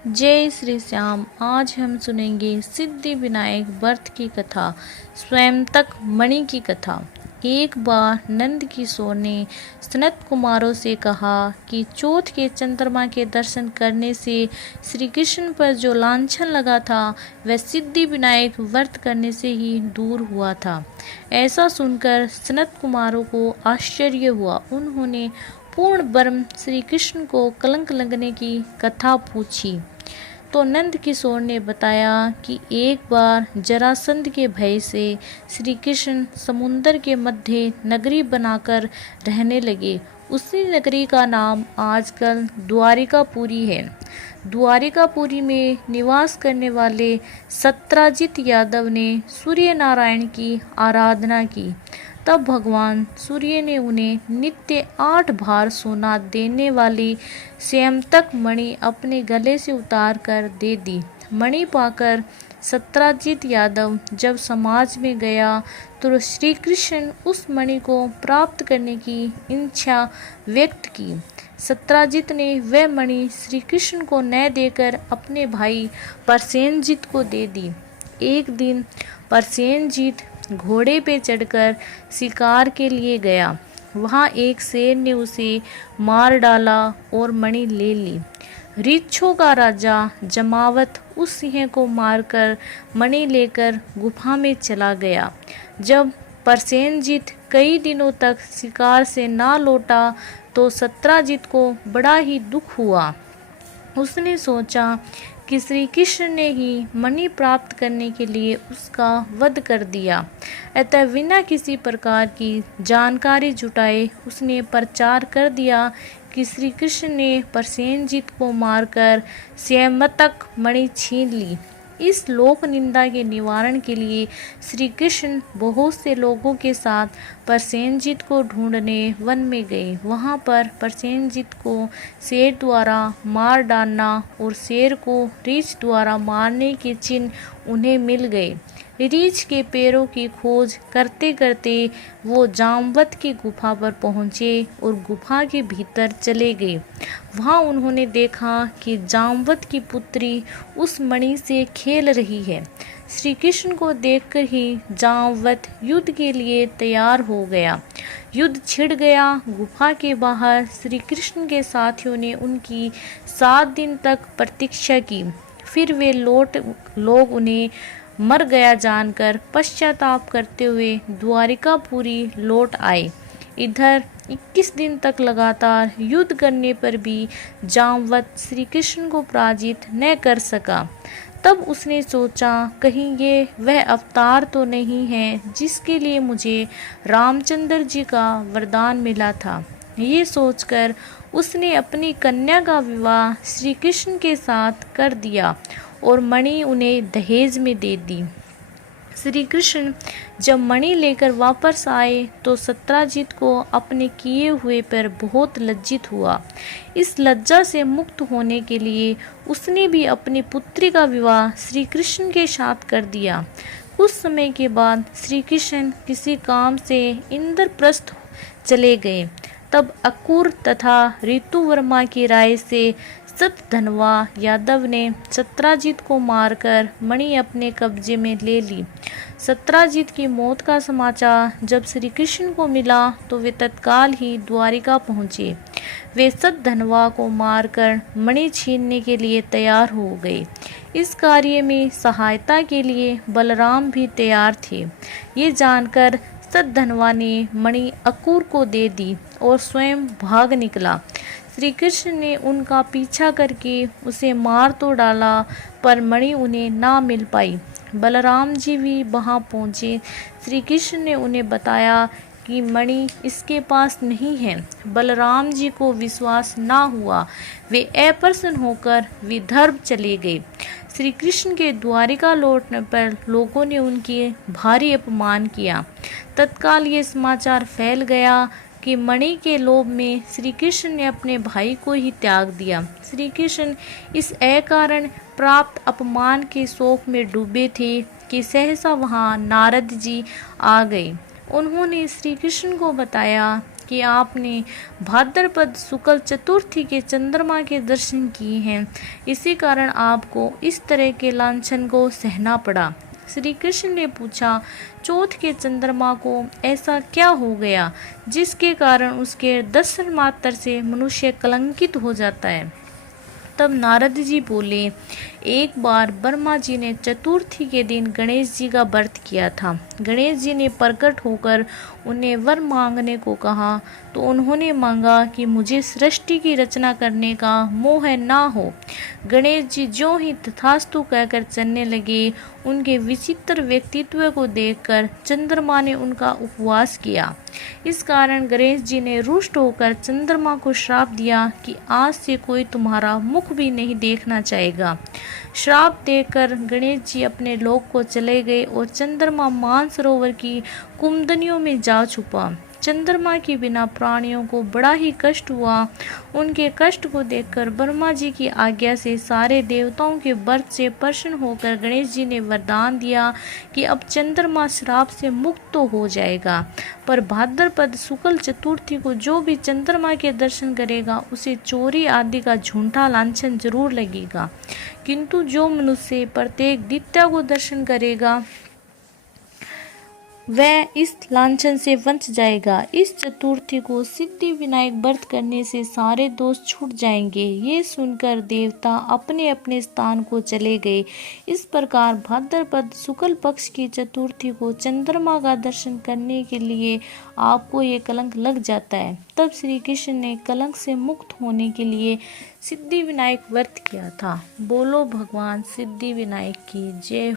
जय श्री श्याम। आज हम सुनेंगे सिद्धि विनायक व्रत की कथा, स्वयंतक मणि की कथा। एक बार नंद किशोर ने सनत कुमारों से कहा कि चौथ के चंद्रमा के दर्शन करने से श्री कृष्ण पर जो लांछन लगा था वह सिद्धि विनायक व्रत करने से ही दूर हुआ था। ऐसा सुनकर सनत कुमारों को आश्चर्य हुआ। उन्होंने पूर्ण ब्रह्म श्री कृष्ण को कलंक लगने की कथा पूछी तो नंद किशोर ने बताया कि एक बार जरासंध के भय से श्री कृष्ण समुद्र के मध्य नगरी बनाकर रहने लगे। उसी नगरी का नाम आजकल द्वारिकापुरी है। द्वारिकापुरी में निवास करने वाले सत्राजित यादव ने सूर्य नारायण की आराधना की। तब भगवान सूर्य ने उन्हें नित्य 8 भार सोना देने वाली स्वयंतक मणि अपने गले से उतार कर दे दी। मणि पाकर सत्राजित यादव जब समाज में गया तो श्री कृष्ण उस मणि को प्राप्त करने की इच्छा व्यक्त की। सत्राजित ने वह मणि श्री कृष्ण को न देकर अपने भाई परसेनजीत को दे दी। एक दिन परसेनजीत घोड़े पे चढ़कर शिकार के लिए गया। वहाँ एक शेर ने उसे मार डाला और मणि ले ली। ऋक्षों का राजा जमावत उस सिंह को मारकर मणि लेकर गुफा में चला गया। जब परसेनजीत कई दिनों तक शिकार से ना लौटा तो सत्राजित को बड़ा ही दुख हुआ। उसने सोचा कि श्री कृष्ण ने ही मणि प्राप्त करने के लिए उसका वध कर दिया। अतः बिना किसी प्रकार की जानकारी जुटाए उसने प्रचार कर दिया कि श्री कृष्ण ने परसेनजीत को मारकर स्वयंतक मणि छीन ली। इस लोक निंदा के निवारण के लिए श्री कृष्ण बहुत से लोगों के साथ परसेनजीत को ढूंढने वन में गए। वहां पर परसेनजीत को शेर द्वारा मार डालना और शेर को रीछ द्वारा मारने के चिन्ह उन्हें मिल गए। रीछ के पैरों की खोज करते करते वो जामवत की गुफा पर पहुँचे और गुफा के भीतर चले गए। वहाँ उन्होंने देखा कि जामवत की पुत्री उस मणि से खेल रही है। श्री कृष्ण को देखकर ही जामवत युद्ध के लिए तैयार हो गया। युद्ध छिड़ गया। गुफा के बाहर श्री कृष्ण के साथियों ने उनकी 7 दिन तक प्रतीक्षा की। फिर वे लोग उन्हें मर गया जानकर पश्चाताप करते हुए द्वारिकापुरी लौट आए। इधर 21 दिन तक लगातार युद्ध करने पर भी जामवत श्री कृष्ण को पराजित न कर सका। तब उसने सोचा कहीं ये वह अवतार तो नहीं है जिसके लिए मुझे रामचंद्र जी का वरदान मिला था। ये सोचकर उसने अपनी कन्या का विवाह श्री कृष्ण के साथ कर दिया और मणि उन्हें दहेज में दे दी। श्री कृष्ण जब मणि लेकर वापस आए तो सत्राजित को अपने किए हुए पर बहुत लज्जित हुआ। इस लज्जा से मुक्त होने के लिए उसने भी अपनी पुत्री का विवाह श्री कृष्ण के साथ कर दिया। कुछ समय के बाद श्री कृष्ण किसी काम से इंद्रप्रस्थ चले गए। तब अक्रूर तथा ऋतुवर्मा की राय से सतधनवा यादव ने सत्राजित को मारकर मणि अपने कब्जे में ले ली। सत्राजित की मौत का समाचार जब श्री कृष्ण को मिला तो वे तत्काल ही द्वारिका पहुँचे। वे सतधनवा को मारकर मणि छीनने के लिए तैयार हो गए। इस कार्य में सहायता के लिए बलराम भी तैयार थे। ये जानकर सतधनवा ने मणि अक्रूर को दे दी और स्वयं भाग निकला। श्री कृष्ण ने उनका पीछा करके उसे मार तो डाला पर मणि उन्हें ना मिल पाई। बलराम जी भी वहाँ पहुँचे। श्री कृष्ण ने उन्हें बताया कि मणि इसके पास नहीं है। बलराम जी को विश्वास ना हुआ। वे अप्रसन्न होकर विदर्भ चले गए। श्री कृष्ण के द्वारिका लौटने पर लोगों ने उनकी भारी अपमान किया। तत्काल ये समाचार फैल गया कि मणि के लोभ में श्री कृष्ण ने अपने भाई को ही त्याग दिया। श्री कृष्ण इस अकारण प्राप्त अपमान के शोक में डूबे थे कि सहसा वहाँ नारद जी आ गए। उन्होंने श्री कृष्ण को बताया कि आपने भाद्रपद शुक्ल चतुर्थी के चंद्रमा के दर्शन किए हैं, इसी कारण आपको इस तरह के लांछन को सहना पड़ा। श्री कृष्ण ने पूछा, चौथ के चंद्रमा को ऐसा क्या हो गया जिसके कारण उसके दर्शन मात्र से मनुष्य कलंकित हो जाता है। तब नारद जी बोले, एक बार ब्रह्मा जी ने चतुर्थी के दिन गणेश जी का व्रत किया था। गणेश जी ने प्रकट होकर उन्हें वर मांगने को कहा, तो उन्होंने मांगा कि मुझे सृष्टि की रचना करने का मोह ना हो। गणेश जी ज्यों ही तथास्तु कहकर चलने लगे, उनके विचित्र व्यक्तित्व को देखकर चंद्रमा ने उनका उपवास किया। इस कारण गणेश जी ने रुष्ट होकर चंद्रमा को श्राप दिया कि आज से कोई तुम्हारा मुख भी नहीं देखना चाहेगा। श्राप देकर गणेश जी अपने लोक को चले गए और चंद्रमा मानसरोवर की कुंडलियों में जा छुपा। चंद्रमा के बिना प्राणियों को बड़ा ही कष्ट हुआ। उनके कष्ट को देखकर ब्रह्मा जी की आज्ञा से सारे देवताओं के व्रत से प्रसन्न होकर गणेश जी ने वरदान दिया कि अब चंद्रमा श्राप से मुक्त तो हो जाएगा, पर भाद्रपद शुक्ल चतुर्थी को जो भी चंद्रमा के दर्शन करेगा उसे चोरी आदि का झूठा लांछन जरूर लगेगा, किंतु जो मनुष्य प्रत्येक द्वितीया को दर्शन करेगा वह इस लांछन से बच जाएगा। इस चतुर्थी को सिद्धि विनायक व्रत करने से सारे दोष छूट जाएंगे। ये सुनकर देवता अपने अपने स्थान को चले गए। इस प्रकार भाद्रपद शुक्ल पक्ष की चतुर्थी को चंद्रमा का दर्शन करने के लिए आपको ये कलंक लग जाता है। तब श्री कृष्ण ने कलंक से मुक्त होने के लिए सिद्धि विनायक व्रत किया था। बोलो भगवान सिद्धि विनायक की जय।